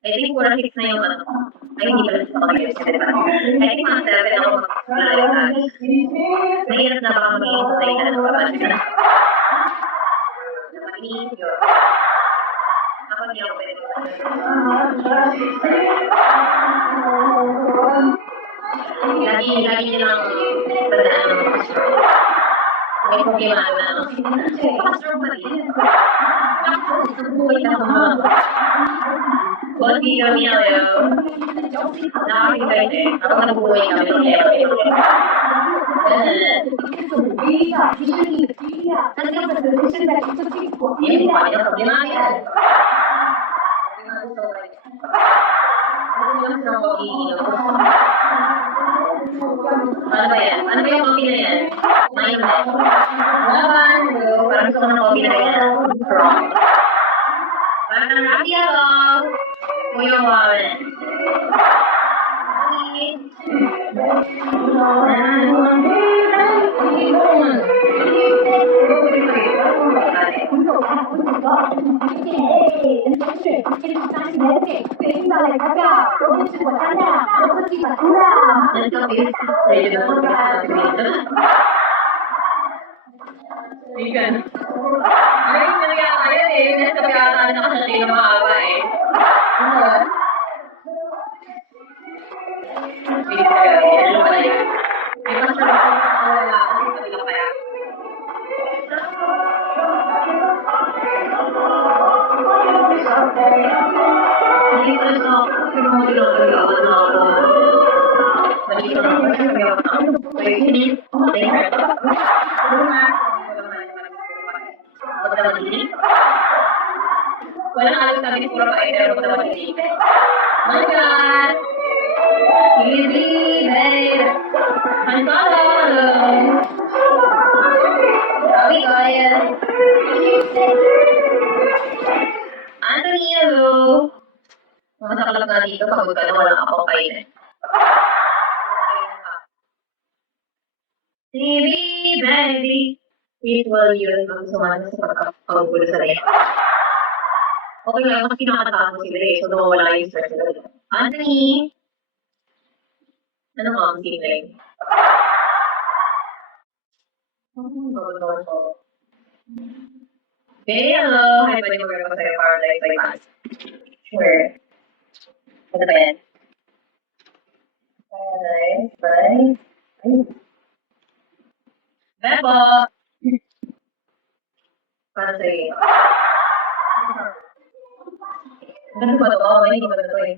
I think 4 6 na yung ano. Ay, hindi pala sa mga yun. I think mga 7 ako mag-lalagay. Mahirap na baka mag-i-insay ka na ng kapatid na. Napakinig yun. Ako hindi ako pwede. Lagi nilang padaan ng pastor. May problema na. Pastor pa rin. Sa buhay na ako. Kunti kami ayaw. Nakakita eh. Ako nabuhay kami ng lero. Hindi pa kaya problema yan. Ano ba yan? Ano ba yung coffee na yan? Mindless. Laban. Parang gusto ko ng coffee na yan. Strong. Parang rakia lang. Kuya Warren. Vegan. Ay, nangyayari yan eh. Nasa pagkakataon na nakasasay ng maawa eh. Ano? Hindi ko kaya. Ano pala yan? May pastor ako nakawala ako. Hindi ko kaya. Hindi ko na ako. Pero mo ginagawa na ako. Mali ko na ako. Hindi. Walang alam sabi puro ay pero ko naman hindi. My God! Easy, babe! I'm hello! Sabi ko yan. Anthony, hello! Masakalap na dito pagod ka na wala akong kainin. Baby! Ritual yun ang sumama sa pagkakagulo sa rin. Okay lang, kasi nakatakaan mo sila eh. So, nawawala yung stress nila. Anthony! Ano mo ang tingin? Hey, hello! Hi, pwede mo ko sa'yo Paradise by Pass. Sure. Ano ba yan? Paradise by... Bebo! Para sa'yo. Ganun ba ito? Oo, hindi ba ito eh.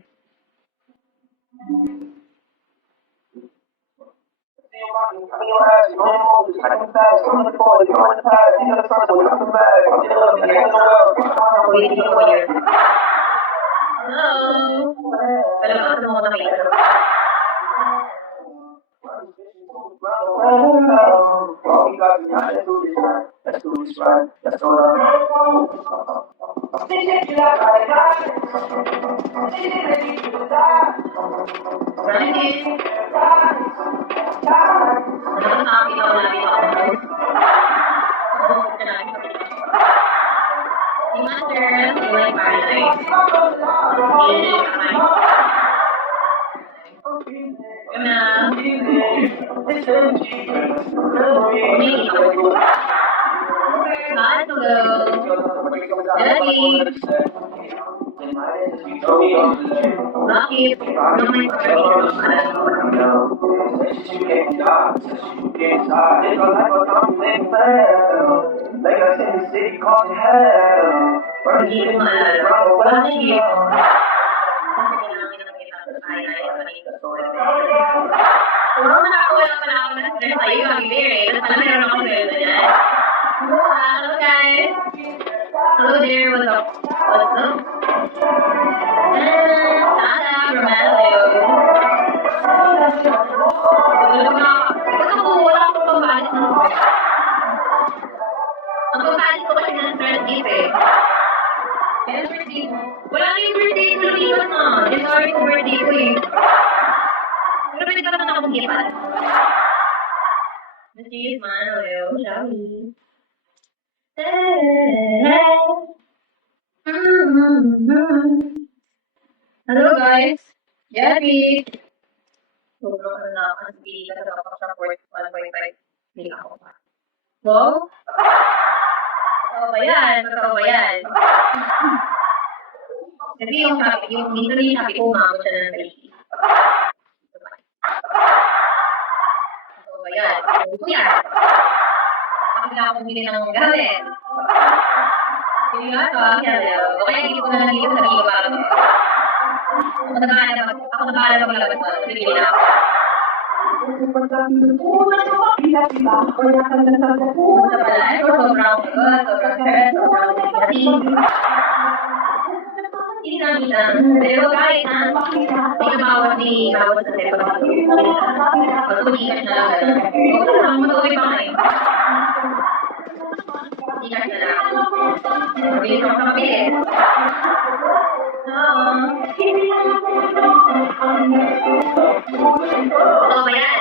Hello? Palabas mo ko na kayo. Let's do this right. Let's go down. Bakit? Hello guys. Hello there. What's up? What's up? Sana, Romelo. Wala akong pambalit ng stress. Ang pambalit ko kasi ng stress gift eh. Kaya birthday mo. Wala na yung birthday ko lumipas na. January ko birthday ko eh. Pero pwede ka naman akong gipan. Mysterious man, Leo. Shall we? Hello guys, Gabby. Sobrang ano na, ang speedy kasi kapag-support 1.5 nila ako pa. Wow? Totoo ba yan? Totoo ba yan? Kasi yung sabi, yung minsan yung sabi ko, umabot siya ng 3. Totoo ba yan? Ito yan. Bakit na ako bumili ng gamit? Hindi nga ito, o kaya hindi ko na lang dito sa video para to. Ako na bahala maglabas mo. Sige na ako. Basta pala, sobrang good, sobrang stress, sobrang negative. Hindi namin lang. Pero kahit na, may bawat sa step pag-ulikas na lang. Okay lang, matuloy pa kayo. Ulikas na lang. Mabilis ako sa mabilis. Ito ba yan?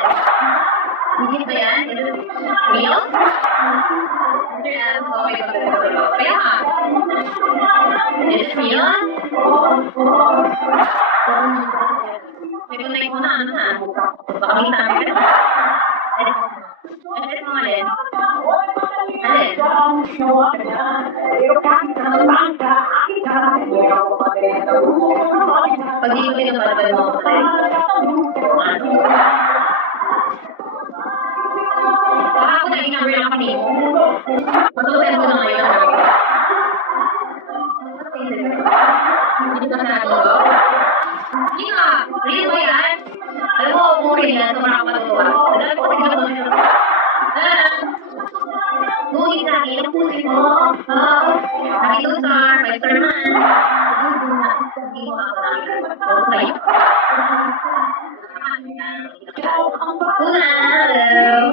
Digit ba yan? Real? Okay ba? Kaya ka? Is it real? Pero like mo na, ano na? Baka may sabi ka na. Edit mo alin? Alin? Pag di ko pinapalapal mo ako sa ano? Baka ako naging number lang kami. Matulutan mo na ngayon ang number. Hindi ba sa akin ko? Hindi nga! Real mo yan? Alam mo, umuri yan. Sobrang ako matutuwa. Alam ko kasi naman ito. Buhay sa akin, ang pusin mo. Happy 2-star, 5-star naman. Hindi mo ako namin. Ako sa'yo. Una, hello.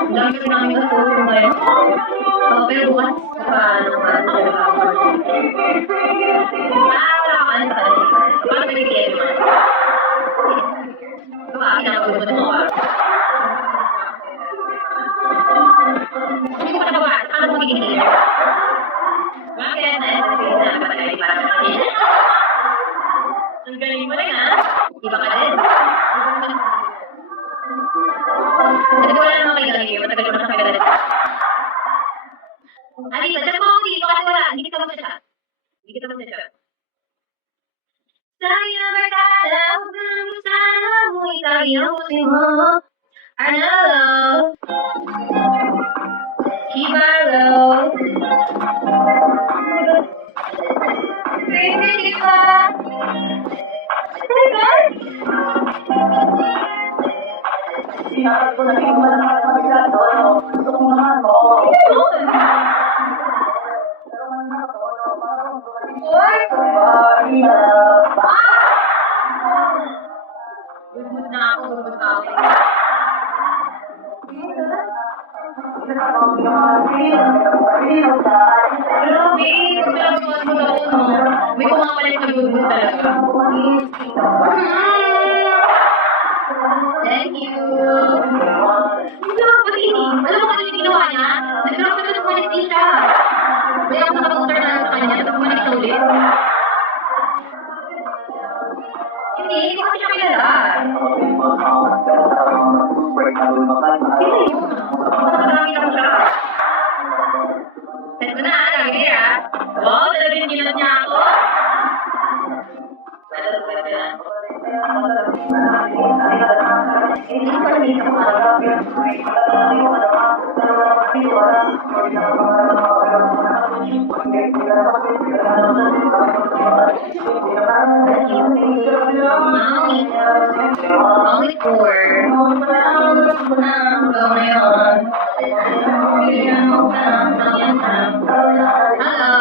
Ang dami ko namin sa puso ngayon. Pero bukas pa naman sa trabaho. Wala ka na sa kanila. Paano pinigyan mo? Ito akin ang puso mo. Hindi ko pa nababas. Paano mo pinigyan? Bakit na ito na patay para kanina? Ang galing mo rin ha? Iba ka din. Kasi wala naman kayo galing. Matagal ko na sa kagalit. Alisa, chat mo ako dito kasi wala. Hindi kita mag-chat. Hindi kita mag-chat. Sa'yo barkada, sana mo itayosin mo. Arnaldo. Kibalo. Baby, ba? May kumapalit na bubut talaga. Thank you. Hindi ako patini. Alam mo kung yung ginawa niya? Nag-drop na sa kulit din siya. Kaya ako nakapag-star na lang sa kanya. Tapos bumalik siya ulit. Hindi ko kasi siya kilala. Sino yun? Nakakalamin ako siya. Set ko na, lagi niya. Wow, talagang nilat niya ako. Hindi ko rin ako. Only 4. Hello.